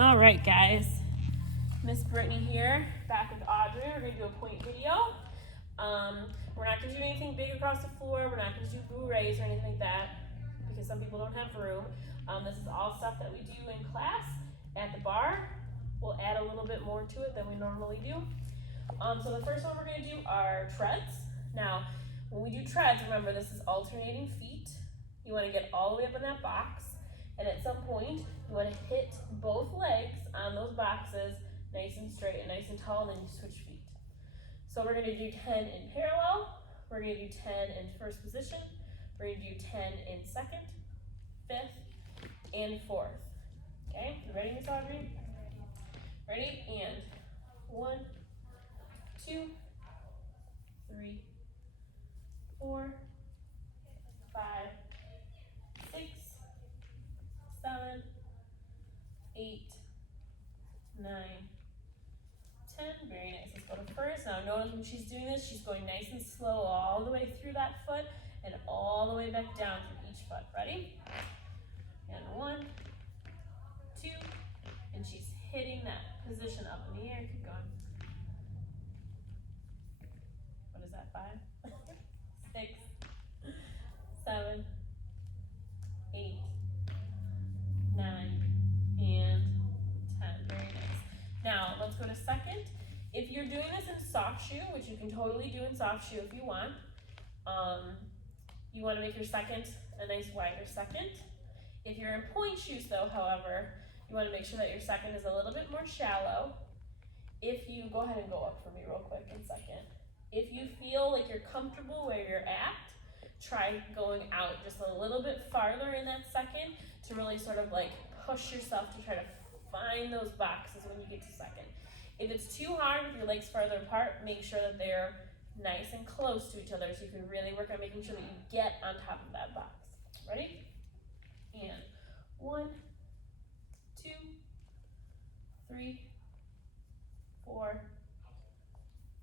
All right, guys. Miss Brittany here, back with Audrey. We're going to do a point video. We're not going to do anything big across the floor. We're not going to do bourrées or anything like that because some people don't have room. This is all stuff that we do in class at the bar. We'll add a little bit more to it than we normally do. So the first one we're going to do are treads. Now, when we do treads, remember this is alternating feet. You want to get all the way up in that box, and at some point, you want to hit both legs on those boxes nice and straight and nice and tall, and then you switch feet. So we're going to do 10 in parallel, we're going to do 10 in first position, we're going to do 10 in second, fifth, and fourth. Okay, you ready, Miss Audrey? Ready? And 1, 2, 3, 4, 5, 6, 7, 8, 9, 10. Very nice. Let's go to first. Now notice when she's doing this, she's going nice and slow all the way through that foot and all the way back down through each foot. Ready? And 1, 2, and she's hitting that position up in the air. Keep going. What is that? 5, 6, 7, 8, 9, and 10. Very nice. Now let's go to second. If you're doing this in soft shoe, which you can totally do in soft shoe if you want, you want to make your second a nice wider second. If you're in point shoes though, however, you want to make sure that your second is a little bit more shallow. If you, go ahead and go up for me real quick in second. If you feel like you're comfortable where you're at, try going out just a little bit farther in that second to really sort of like push yourself to try to find those boxes when you get to second. If it's too hard with your legs farther apart, make sure that they're nice and close to each other so you can really work on making sure that you get on top of that box. Ready? And 1, 2, 3, 4,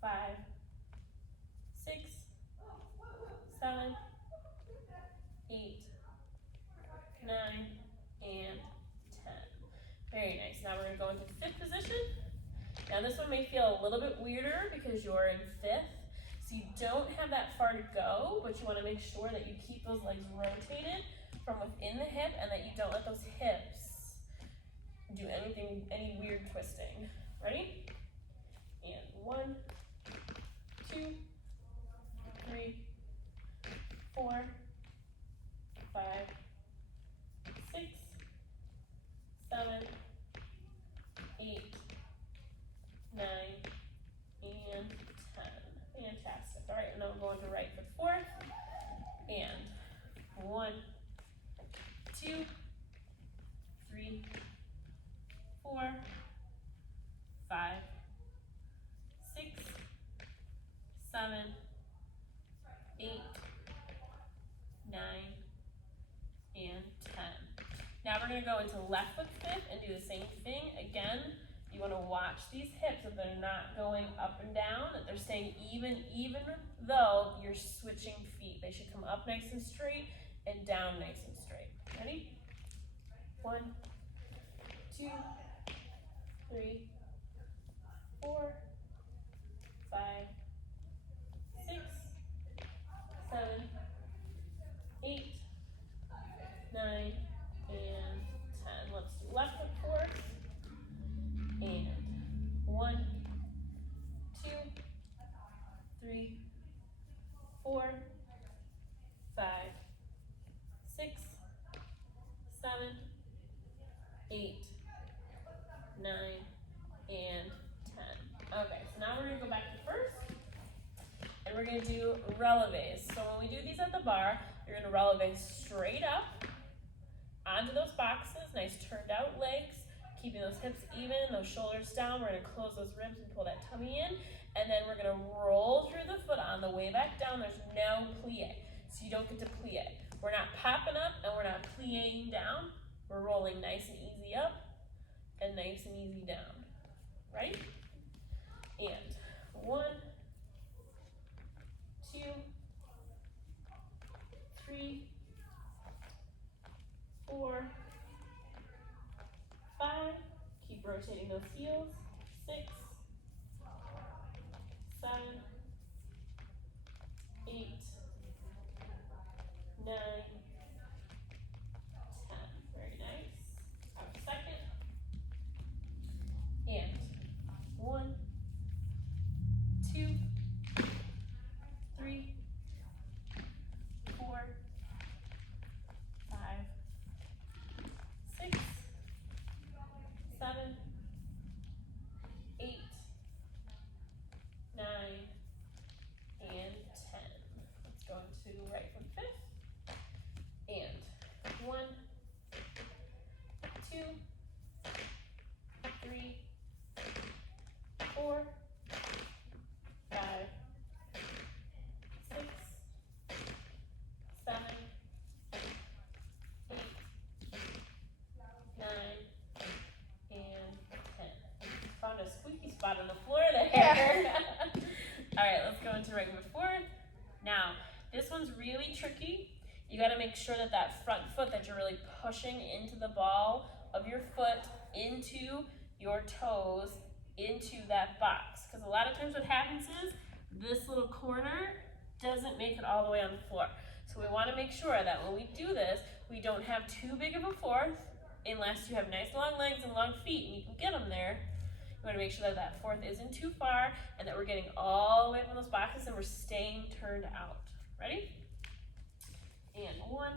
5, 6, 7, 8, 9, and 10. Very nice. Now we're going to go into fifth position. Now this one may feel a little bit weirder because you're in fifth, so you don't have that far to go, but you want to make sure that you keep those legs rotated from within the hip and that you don't let those hips do any weird twisting. Ready? And 1, 2, 3, 4, 5, 6, 7, 8, 9, and 10. Fantastic. All right, and then we'll go into right foot fourth. And 1, 2, 3, 4, 5, 6, 7, 8, 9, and 10. Now we're going to go into left foot fifth and do the same thing. Again, you want to watch these hips that they're not going up and down, that they're staying even though you're switching feet. They should come up nice and straight and down nice and straight. Ready? 1, 2, 3, 4, 5, 6, 7, 8, 9, and 10. Let's do left foot fourth. And 1, 2, 3, 4, 5, 6, 7, 8, 9, and 10. Okay, so now we're going to go back to first, and we're going to do releves. So when we do these at the bar, you're going to releve straight up onto those boxes, nice turned out legs, keeping those hips even, those shoulders down. We're going to close those ribs and pull that tummy in, and then we're going to roll through the foot on the way back down. There's no plie, so you don't get to plie. We're not popping up and we're not plieing down. We're rolling nice and easy up and nice and easy down. Right? And 1, 2, 3, 4, 5. rotating those heels. 6, 7, 8, 9, 10. Very nice. Have a second. And 1, 2, 3, 4, 5, 6, 7, 8, 9, and 10. Let's go into right foot fifth. And 1, 2, 3, 4, 5, 6, 7, 8, 9, and 10. Found a squeaky spot on the floor there. Yeah. All right, let's go into right foot forward. Now, this one's really tricky. You got to make sure that that front foot, that you're really pushing into the ball of your foot, into your toes, into that box. Because a lot of times what happens is this little corner doesn't make it all the way on the floor. So we want to make sure that when we do this, we don't have too big of a fourth, unless you have nice long legs and long feet and you can get them there. You want to make sure that that fourth isn't too far and that we're getting all the way up in those boxes and we're staying turned out. Ready? And 1,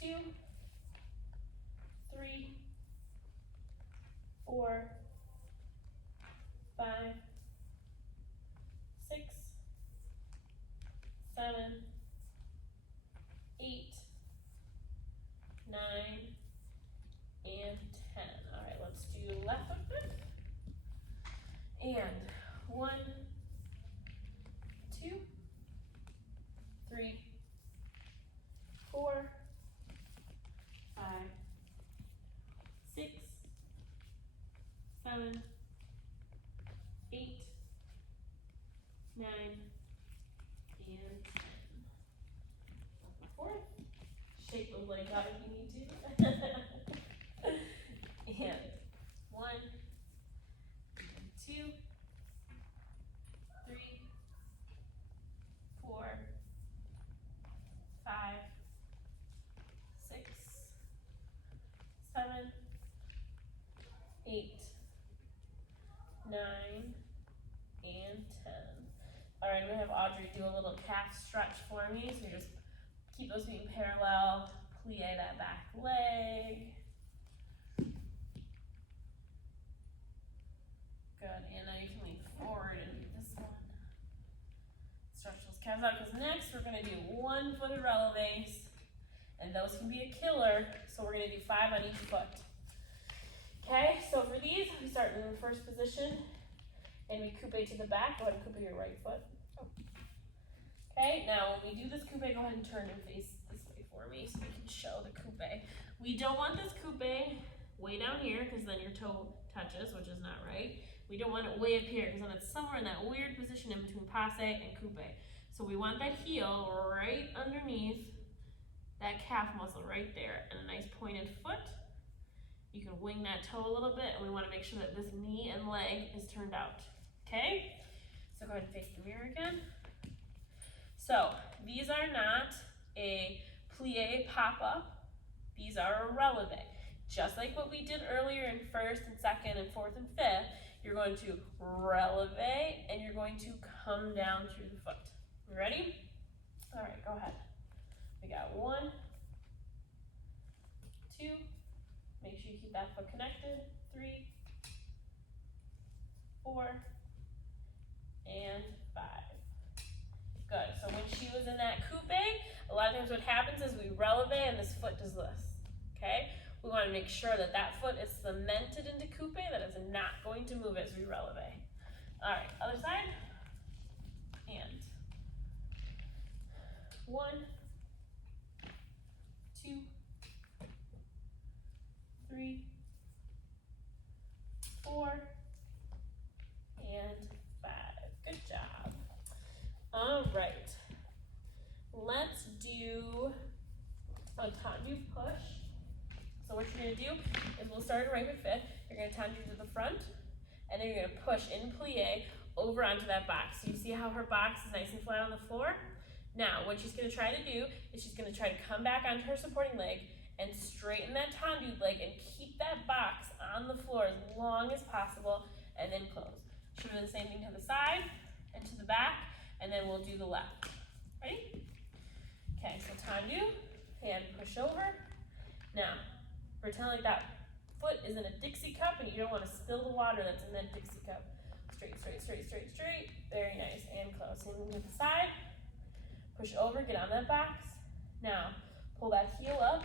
2, 3, 4, 5, 6, 7, 8, 9, and 10. All right, let's do left foot fifth. And 1, 2, 3, 4, 5, 6, 7, 8, 9, and 10. Fourth. Shake the leg out if you need to. And 1, 2, 3, 4, 5, 6, 7, 8, 9, and 10. All right, I'm gonna have Audrey do a little calf stretch for me. So you just keep those feet parallel, plie that back leg. Good, and now you can lean forward and do this one. Stretch those calves out, because next we're gonna do 1-footed releves, and those can be a killer, so we're gonna do 5 on each foot. Okay, so for these, we start in the first position, and we coupe to the back. Go ahead and coupe your right foot. Okay, now when we do this coupe, go ahead and turn and face this way for me so we can show the coupe. We don't want this coupe way down here, because then your toe touches, which is not right. We don't want it way up here, because then it's somewhere in that weird position in between passe and coupe. So we want that heel right underneath that calf muscle right there, and a nice pointed foot. You can wing that toe a little bit, and we want to make sure that this knee and leg is turned out. Okay? So go ahead and face the mirror again. So these are not a plie pop-up. These are a releve. Just like what we did earlier in first and second and fourth and fifth, you're going to releve and you're going to come down through the foot. You ready? All right, go ahead. We got 1, 2, make sure you keep that foot connected, 3, 4, and 5. Good, so when she was in that coupe, a lot of times what happens is we releve and this foot does this, okay? We want to make sure that that foot is cemented into coupe, that is not going to move as we releve. All right, other side, and 1, 2, 3, 4, and 5. Good job. All right, let's do a tendu push. So what you're gonna do is we'll start right with fifth. You're gonna tendre to the front, and then you're gonna push in plie over onto that box. So you see how her box is nice and flat on the floor? Now, what she's gonna try to do is she's gonna try to come back onto her supporting leg and straighten that tendu leg and keep that box on the floor as long as possible, and then close. She'll do the same thing to the side and to the back, and then we'll do the left. Ready? Okay, so tendu, and push over. Now, pretend like that foot is in a Dixie cup and you don't want to spill the water that's in that Dixie cup. Straight, straight, straight, straight, straight. Very nice, and close. Same thing to the side. Push over, get on that box. Now, pull that heel up,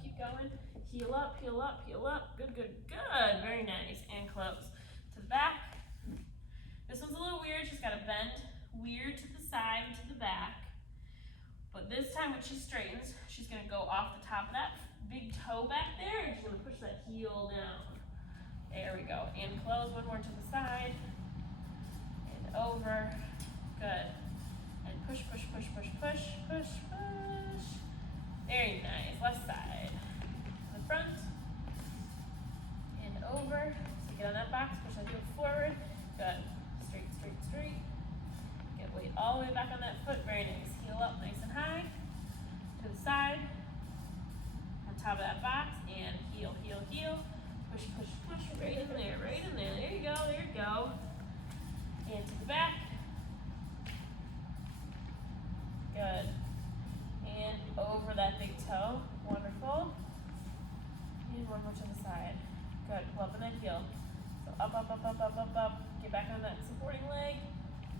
keep going. Heel up, heel up, heel up. Good, good, good. Very nice, and close. To the back. This one's a little weird. She's got to bend weird to the side and to the back. But this time when she straightens, she's going to go off the top of that big toe back there, and she's going to push that heel down. There we go. And close. One more to the side. And over. Good. And push, push, push, push, push, push, push. Very nice. Left side. To the front. And over. So get on that box, push that heel forward. Good. Straight, straight, straight. Get weight all the way back on that foot. Very nice. Heel up nice and high. To the side. On top of that box. And heel, heel, heel. Push, push, push. Right in there, right in there. There you go, there you go. And to the back. Good. And over that big toe. Wonderful. And one more to the side. Good. Pull up on that heel. So up, up, up, up, up, up, up. Get back on that supporting leg.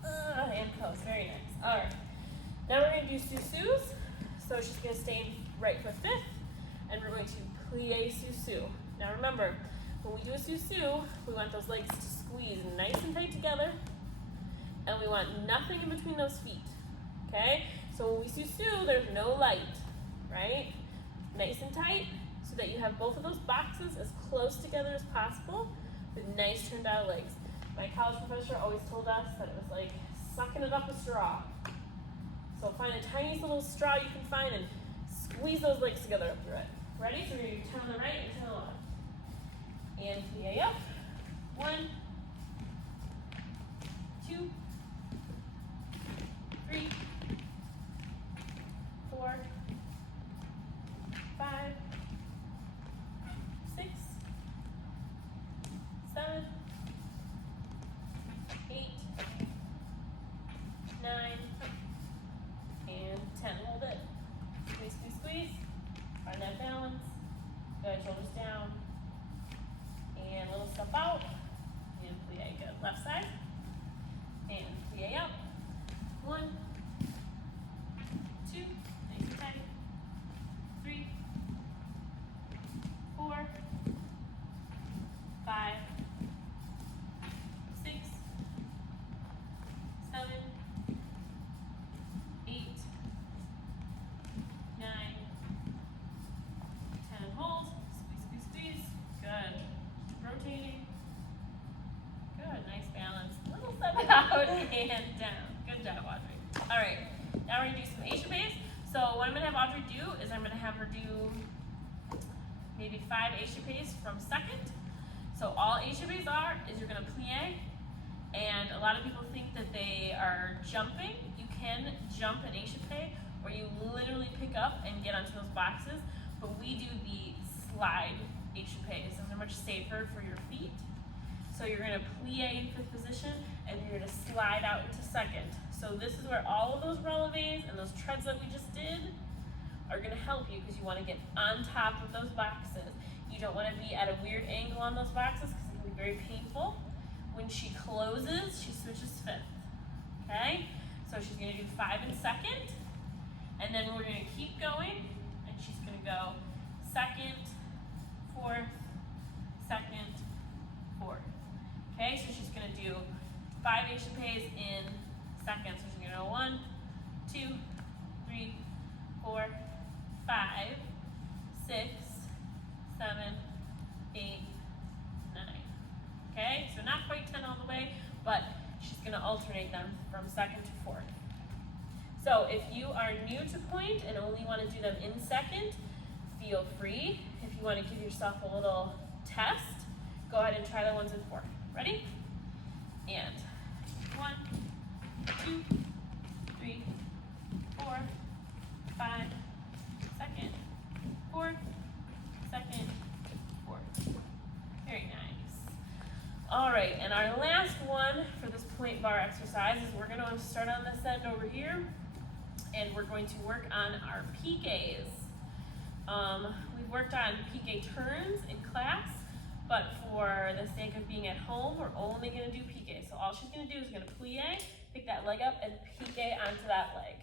And close. Very nice. All right. Now we're going to do sous-sus. So she's going to stay right foot fifth. And we're going to plie sous-sus. Now remember, when we do a sous-sus, we want those legs to squeeze nice and tight together. And we want nothing in between those feet. Okay? So when we sous-sus, there's no light, right? Nice and tight, so that you have both of those boxes as close together as possible with nice turned out legs. My college professor always told us that it was like sucking it up a straw. So find a tiny little straw you can find and squeeze those legs together up through it. Ready? So we're going to turn on the right and turn on the left. And plie up. 1, 2, 3, 4, 5, 6, 7, 8, 9, and 10. Hold it. Squeeze, squeeze, squeeze. Find that balance. Good. Shoulders down. And little step out. And plie. Good. Left side. And plie up. 1, 2, nice and tight. 3, 4, 5, 6, 7, 8, 9, 10. Hold. Squeeze, squeeze, squeeze. Good. Rotating. Good. Nice balance. Little step out and down. Good job, Audrey. All right. Now we're going to do some échappés. So what I'm going to have Audrey do is I'm going to have her do maybe 5 échappés from second. So all échappés are is you're going to plie, and a lot of people think that they are jumping. You can jump an échappé, or you literally pick up and get onto those boxes, but we do the slide échappés. Those are much safer for your feet. So you're going to plie in fifth position, and you're going to slide out into second. So this is where all of those relevés and those treads that we just did are going to help you, because you want to get on top of those boxes. You don't want to be at a weird angle on those boxes because it can be very painful. When she closes, she switches fifth. Okay? So she's going to do 5 in second, and then we're going to keep going, and she's going to go second, fourth, second, fourth. Okay? So she's going to do 5 échappés in second. So she's going to go 1, 2, 3, 4, 5, 6, 7, 8, 9. Okay, so not quite 10 all the way, but she's going to alternate them from second to fourth. So if you are new to pointe and only want to do them in second, feel free. if you want to give yourself a little test, go ahead and try the ones in 4. Ready? And 1, 2, 3, 4, 5, second, 4, second, 4. Very nice. All right, and our last one for this point bar exercise is we're going to start on this end over here, and we're going to work on our piqués. We've worked on piqué turns in class, but for the sake of being at home, we're only going to do piqué. So all she's going to do is going to plie, pick that leg up, and piqué onto that leg.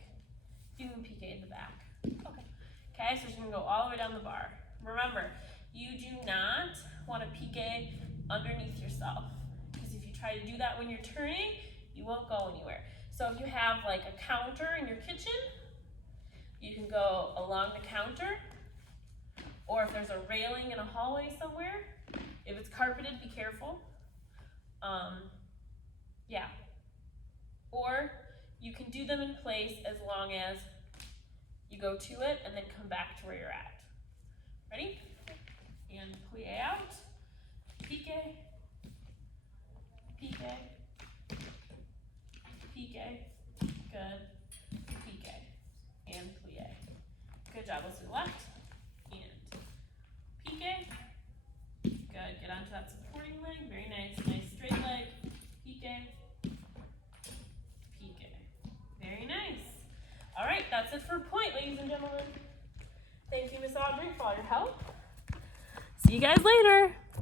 Do piqué in the back. Okay, so she's going to go all the way down the bar. Remember, you do not want to piqué underneath yourself, because if you try to do that when you're turning, you won't go anywhere. So if you have like a counter in your kitchen, you can go along the counter, or if there's a railing in a hallway somewhere, if it's carpeted, be careful. Yeah. Or you can do them in place as long as you go to it and then come back to where you're at. Ready? And plie out, piqué, piqué, piqué, good, piqué, and plie. Good job, let's do left, and piqué, good, get onto that supporting leg, very nice, nice straight leg, piqué, piqué, very nice. All right, that's it for point, ladies and gentlemen. Thank you, Miss Audrey, for all your help. See you guys later.